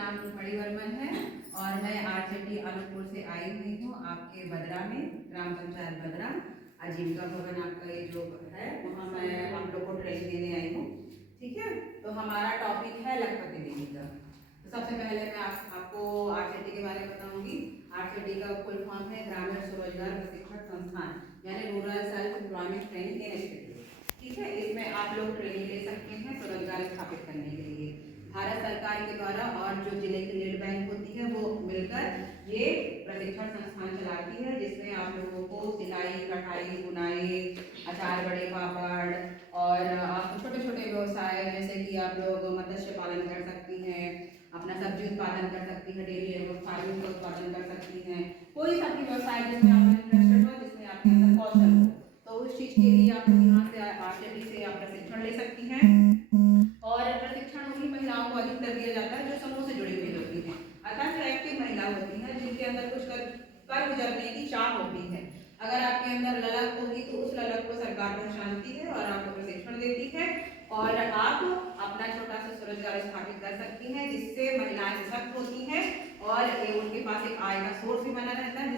नाम रुक्मणी वर्मन है और मैं आरजेडी अनूपपुर से आई हुई हूँ आपके बदरा में, ग्राम पंचायत बदरा। आजीविका भवन आपका ये जो है वहाँ मैं आप लोग को ट्रेनिंग देने आई हूँ। ठीक है, तो हमारा टॉपिक है लखपति दीदी का। तो सबसे पहले मैं आपको आरजेडी के बारे में बताऊंगी। आरजेडी का फुल फॉर्म है ग्रामीण स्वरोजगार प्रशिक्षण संस्थान, यानी rural self employment training institute. ठीक है, इसमें आप लोग ट्रेनिंग ले सकते हैं स्वरोजगार स्थापित करने के लिए। भारत सरकार के द्वारा और जो जिले की लीड बैंक होती है वो मिलकर ये प्रशिक्षण संस्थान चलाती है, जिसमें आप लोगों को सिलाई, कढ़ाई, बुनाई, अचार बड़े पापड़ और आप छोटे छोटे व्यवसाय जैसे कि आप लोग मत्स्य पालन कर सकती हैं, अपना सब्जी उत्पादन कर सकती हैं, डेयरी एवं फार्मिंग का उत्पादन कर सकती हैं। कोई सा भी व्यवसाय जिसमें आप इंटरेस्टेड हो, जिसमें आपके अंदर कौशल हो, तो उस चीज के लिए आप यहाँ से आरजेडी से आप प्रशिक्षण ले सकती हैं। और प्रशिक्षण उन्हीं महिलाओं को अधिकतर दिया जाता है जो समूह से जुड़ी हुई होती हैं, अर्थात जो एक्टिव महिला होती हैं, जिनके अंदर कुछ कर गुजरने की चाह होती है। अगर आपके अंदर ललक होगी तो उस ललक को सरकार पहचानती है और आपको प्रशिक्षण देती है और आप अपना छोटा सा स्वरोजगार स्थापित कर सकती हैं, जिससे महिलाएं सशक्त होती हैं और उनके पास एक आय का सोर्स भी बना रहता है,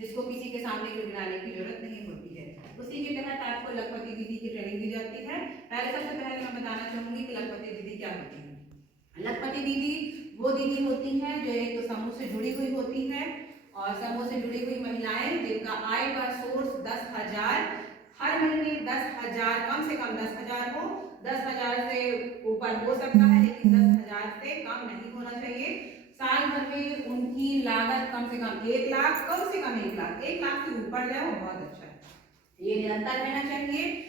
जिसको किसी के सामने गिराने की जरूरत नहीं होती है। उसी के तहत आपको लखपति दीदी की ट्रेनिंग दी जाती है। सबसे पहले मैं बताना चाहूंगी कि लखपति दीदी क्या होती है। लखपति दीदी वो दीदी होती हैं जो एक समूह से जुड़ी हुई होती हैं और समूह से जुड़ी हुई महिलाएं जिनका आय का सोर्स 10,000 हर महीने 10,000 कम से कम 10,000 हो, 10,000 से ऊपर हो सकता है लेकिन 10,000 से कम नहीं होना चाहिए। साल भर में उनकी लागत कम से कम 1 लाख, कम से कम 1 लाख, 1 लाख से ऊपर जाए वो बहुत अच्छा है। ये निरंतर रहना चाहिए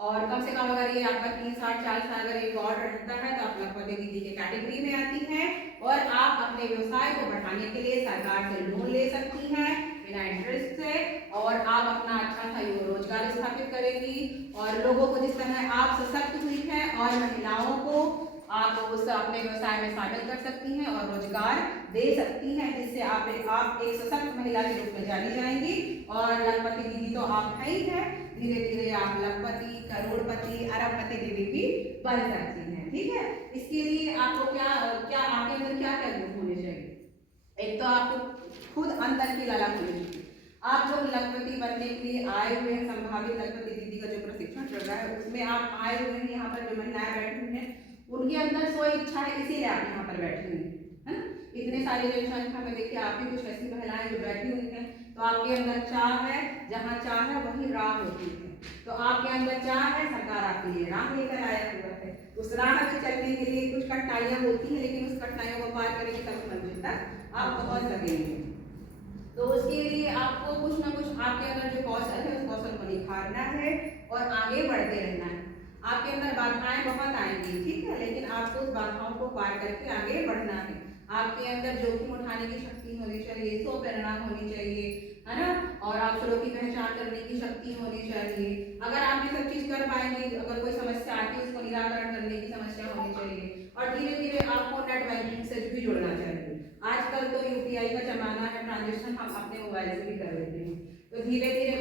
और कम से कम अगर ये आपका 3 साल 4 साल अगर एक और रहता है तो आप लखपति दीदी के कैटेगरी में आती हैं और आप अपने व्यवसाय को बढ़ाने के लिए सरकार से लोन ले सकती हैं बिना इंटरेस्ट से और आप अपना अच्छा सा रोजगार स्थापित करेंगी और लोगों को जिस तरह आप सशक्त हुई हैं और महिलाओं को आप उस अपने व्यवसाय में शामिल कर सकती हैं और रोजगार दे सकती हैं, जिससे आप एक सशक्त महिला के रूप में जानी जाएंगी। और लखपति दीदी तो आप है ही है, धीरे धीरे आप लखपति, करोड़पति, अरबपति दीदी भी बन सकती हैं। ठीक है, इसके लिए आपको क्या क्या आपके अंदर क्या क्या गुण होने चाहिए। एक तो आपको खुद अंदर की ललक होनी चाहिए। आप लोग लखपति बनने के लिए आए हुए हैं, संभावित लखपति दीदी का जो प्रशिक्षण चल रहा है उसमें आप आए हुए हैं। यहाँ पर जो महिलाएं बैठी हुई हैं उनके अंदर सो इच्छा है, इसीलिए आप यहाँ पर बैठी हुई है ना। इतने सारे जनसंख्या में देखिए आप भी कुछ ऐसी महिलाएं जो बैठी हुई हैं, तो आपके अंदर चाह है, जहाँ चाह है वहीं राह होती है। तो आपके अंदर चाह है, सरकार आपके लिए राह लेकर आया हुआ है। उस राह पे चलने के लिए कुछ कठिनाइयां होती हैं, लेकिन उस कठिनाइयों को पार करेंगे तब मंजिल तक आप पहुंच सकेंगे। तो उसके लिए आपको कुछ ना कुछ आपके अंदर जो कौशल है उस कौशल को निखारना है और आगे बढ़ते रहना है। आपके अंदर बाधाएं बहुत आएंगी, ठीक है, लेकिन आपको उस बाधाओं को पार करके आगे बढ़ना है। आपके अंदर जोखिम उठाने की शक्ति होनी चाहिए, स्व प्रेरणा होनी चाहिए, है ना, और अवसरों की पहचान करने की शक्ति होनी चाहिए। अगर आप ये सब चीज कर पाएंगे, अगर कोई समस्या आती है उसको निराकरण करने की समस्या होनी चाहिए और धीरे धीरे आपको नेट बैंकिंग से भी जुड़ना चाहिए। आजकल तो यूपीआई का जमाना है, ट्रांजेक्शन हम अपने मोबाइल से भी कर लेते हैं। तो धीरे धीरे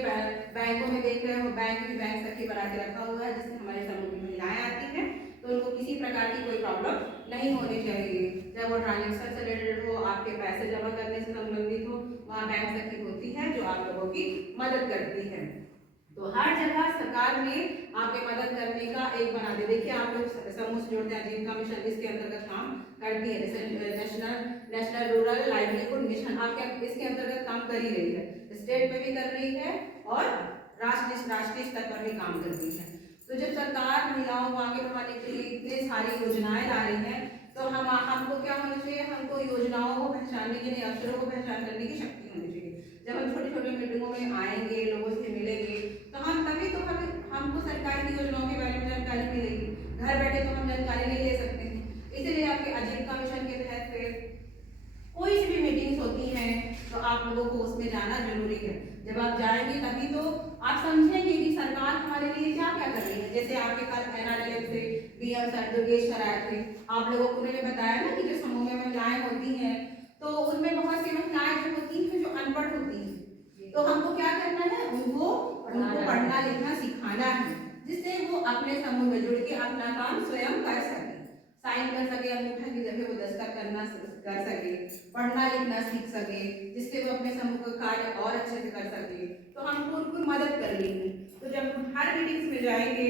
बैंकों में देख रहे हो, बैंक भी बैंक सखी बना के रखा हुआ है, जिससे हमारे समूह की महिलाएं आती हैं तो उनको किसी प्रकार की कोई प्रॉब्लम नहीं होनी चाहिए। जब वो ट्रांजेक्शन से रिलेटेड हो, आपके पैसे जमा करने से संबंधित हो, वहाँ बैंक सखी होती है जो आप लोगों की मदद करती है। तो हर जगह सरकार ने आपके मदद करने का एक बना दिया। देखिए आप लोग समूह से जुड़ते हैं, आजीविका मिशन इसके अंतर्गत काम करती है, जैसे नेशनल रूरल लाइवलीहुड मिशन आपके इसके अंतर्गत काम कर ही रही है, स्टेट में भी कर रही है और राष्ट्रीय स्तर पर भी काम कर रही है। तो जब सरकार महिलाओं को आगे बढ़ाने के लिए इतने सारी योजनाएं ला रही है तो हमको क्या होना चाहिए, हमको योजनाओं को पहचानने के लिए, अवसरों को पहचान करने की शक्ति होनी चाहिए। जब हम छोटे छोटे मीटिंगों में आएंगे, लोगों से मिलेंगे, तो हम तभी तो हमको सरकार की योजनाओं के बारे में जानकारी मिलेगी। घर बैठे तो हम जानकारी नहीं ले सकते हैं। इसलिए आपके आजीविका मिशन के तहत कोई सी भी मीटिंग्स होती हैं तो आप लोगों को उसमें जाना जरूरी है। जब आप जाएंगे तभी तो आप समझेंगे कि सरकार हमारे लिए क्या क्या कर रही है। जैसे आपके कल एनआरएलएम से बीएम सर दुर्गेश सर आए थे, आप लोगों को उन्होंने बताया ना कि जो समूह में महिलाएं होती हैं तो उनमें बहुत सी महिलाएं जो होती हैं जो अनपढ़ होती हैं, तो हमको क्या करना है, उनको पढ़ना लिखना सिखाना है, जिससे वो अपने समूह में जुड़ के अपना काम स्वयं कर सके, साइन कर सके, अंगूठा की जगह वो दस्तखत करना पढ़ना लिखना सीख सके, जिससे वो अपने समूह का कार्य और अच्छे से कर सके। तो हमको उनको मदद करनी है। तो जब हम हर मीटिंग्स में जाएंगे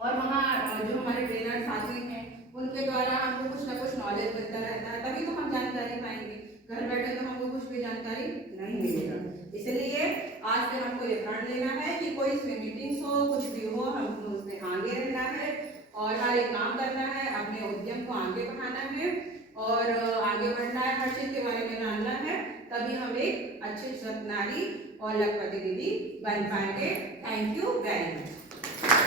और वहाँ जो हमारे ट्रेनर्स आते हैं उनके द्वारा हमको कुछ ना कुछ नॉलेज मिलता रहता है, तभी तो हम जानकारी पाएंगे। घर बैठे तो हमको कुछ भी जानकारी नहीं मिलेगा। इसलिए आज से हमको ये प्रण लेना है कि कोई सी मीटिंग्स हो, कुछ भी हो, हमको उसमें आगे रहना है और हर एक काम करना है, अपने उद्यम को आगे बढ़ाना है और आगे बढ़ना है, हर चीज के बारे में जानना है, तभी हम एक अच्छे नारी और लखपति दीदी बन पाएंगे। Thank you very much.